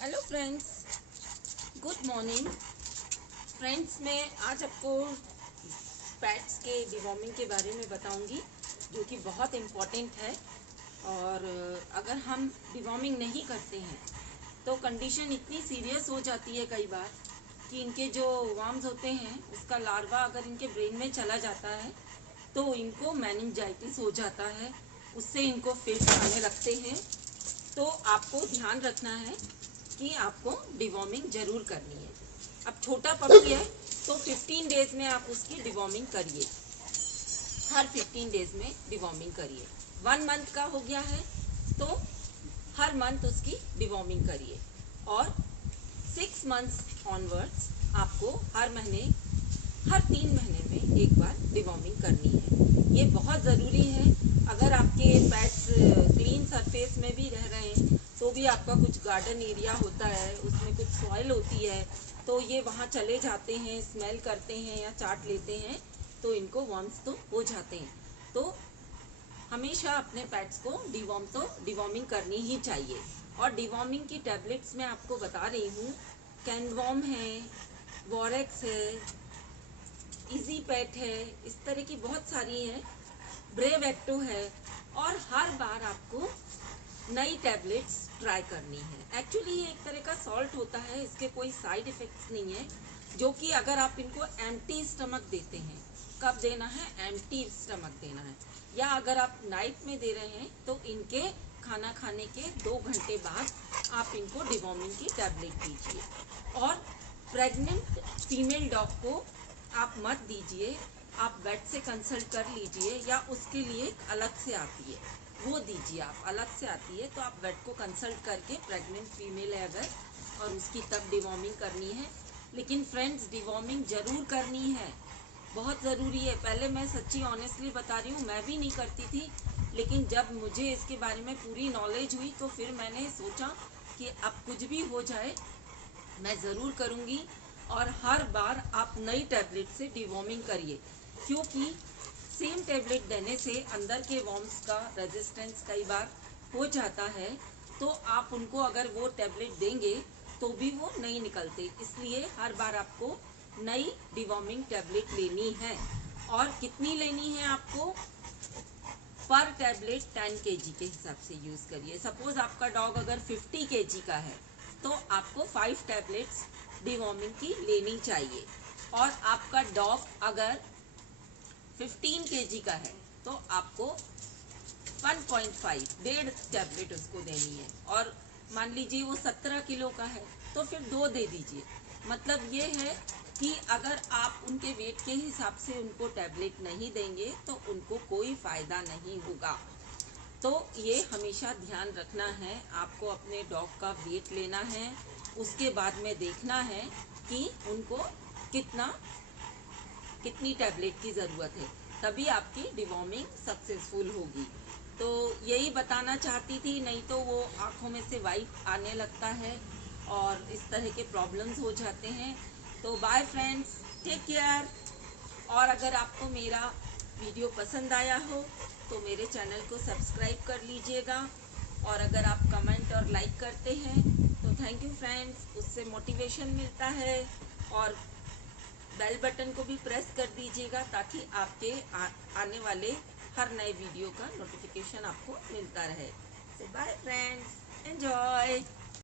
Hello friends, good morning friends. मैं आज आपको पैट्स के डिवॉर्मिंग के बारे में बताऊंगी, जो कि बहुत इम्पॉर्टेंट है। और अगर हम डिवॉर्मिंग नहीं करते हैं तो कंडीशन इतनी सीरियस हो जाती है कई बार कि इनके जो वर्म्स होते हैं उसका लार्वा अगर इनके ब्रेन में चला जाता है तो इनको मेनिंजाइटिस हो जाता है, उससे इनको फिट्स आने लगते हैं। तो आपको ध्यान रखना है कि आपको डिवॉर्मिंग जरूर करनी है। अब छोटा पपी है तो 15 डेज में आप उसकी डिवॉर्मिंग करिए, हर 15 डेज में डिवॉर्मिंग करिए। 1 मंथ का हो गया है तो हर मंथ उसकी डिवॉर्मिंग करिए। और 6 मंथ्स ऑनवर्ड्स आपको हर 3 महीने में एक बार डिवॉर्मिंग करनी है। ये बहुत ज़रूरी है। अगर आपके पेट्स क्लीन सरफेस में भी रह रहे हैं तो भी आपका कुछ गार्डन एरिया होता है, उसमें कुछ सॉइल होती है, तो ये वहाँ चले जाते हैं, स्मेल करते हैं या चाट लेते हैं तो इनको वर्म्स तो हो जाते हैं। तो हमेशा अपने पेट्स को डिवॉर्मिंग करनी ही चाहिए। और डिवॉर्मिंग की टैबलेट्स मैं आपको बता रही हूँ। कैनवॉर्म है, वॉरेक्स है, इजी पेट है, इस तरह की बहुत सारी हैं, ब्रेव एक्टो है। और हर बार आपको नई टैबलेट्स ट्राई करनी है। एक्चुअली ये एक तरह का सॉल्ट होता है, इसके कोई साइड इफेक्ट्स नहीं है, जो कि अगर आप इनको एम्प्टी स्टमक देते हैं, कब देना है, एम्प्टी स्टमक देना है, या अगर आप नाइट में दे रहे हैं तो इनके खाना खाने के 2 घंटे बाद आप इनको डिवॉर्मिंग की टैबलेट दीजिए। और प्रेग्नेंट फीमेल डॉग को आप मत दीजिए, आप वेट से कंसल्ट कर लीजिए, या उसके लिए अलग से आती है वो दीजिए। आप अलग से आती है तो आप वेट को कंसल्ट करके, प्रेग्नेंट फीमेल है अगर, और उसकी तब डिवॉर्मिंग करनी है। लेकिन फ्रेंड्स, डिवॉर्मिंग जरूर करनी है, बहुत ज़रूरी है। पहले मैं सच्ची ऑनेस्टली बता रही हूँ, मैं भी नहीं करती थी, लेकिन जब मुझे इसके बारे में पूरी नॉलेज हुई तो फिर मैंने सोचा कि अब कुछ भी हो जाए मैं ज़रूर करूँगी। और हर बार आप नई टैबलेट से डिवॉर्मिंग करिए, क्योंकि सेम टैबलेट देने से अंदर के वर्म्स का रेजिस्टेंस कई बार हो जाता है। तो आप उनको अगर वो टैबलेट देंगे तो भी वो नहीं निकलते, इसलिए हर बार आपको नई डिवॉर्मिंग टैबलेट लेनी है। और कितनी लेनी है आपको, पर टैबलेट 10 kg के हिसाब से यूज़ करिए। सपोज आपका डॉग अगर 50 kg का है तो आपको 5 टैबलेट्स डिवॉर्मिंग की लेनी चाहिए। और आपका डॉग अगर 15 kg का है तो आपको 1.5 डेढ़ टैबलेट उसको देनी है। और मान लीजिए वो 17 किलो का है तो फिर 2 दे दीजिए। मतलब ये है कि अगर आप उनके वेट के हिसाब से उनको टैबलेट नहीं देंगे तो उनको कोई फ़ायदा नहीं होगा। तो ये हमेशा ध्यान रखना है, आपको अपने डॉग का वेट लेना है, उसके बाद में देखना है कि उनको कितनी टैबलेट की ज़रूरत है, तभी आपकी डिवॉर्मिंग सक्सेसफुल होगी। तो यही बताना चाहती थी, नहीं तो वो आँखों में से वाइट आने लगता है और इस तरह के प्रॉब्लम्स हो जाते हैं। तो बाय फ्रेंड्स, टेक केयर। और अगर आपको मेरा वीडियो पसंद आया हो तो मेरे चैनल को सब्सक्राइब कर लीजिएगा। और अगर आप कमेंट और लाइक करते हैं तो थैंक यू फ्रेंड्स, उससे मोटिवेशन मिलता है। और बेल बटन को भी प्रेस कर दीजिएगा ताकि आपके आने वाले हर नए वीडियो का नोटिफिकेशन आपको मिलता रहे। सो बाय फ्रेंड्स, एंजॉय।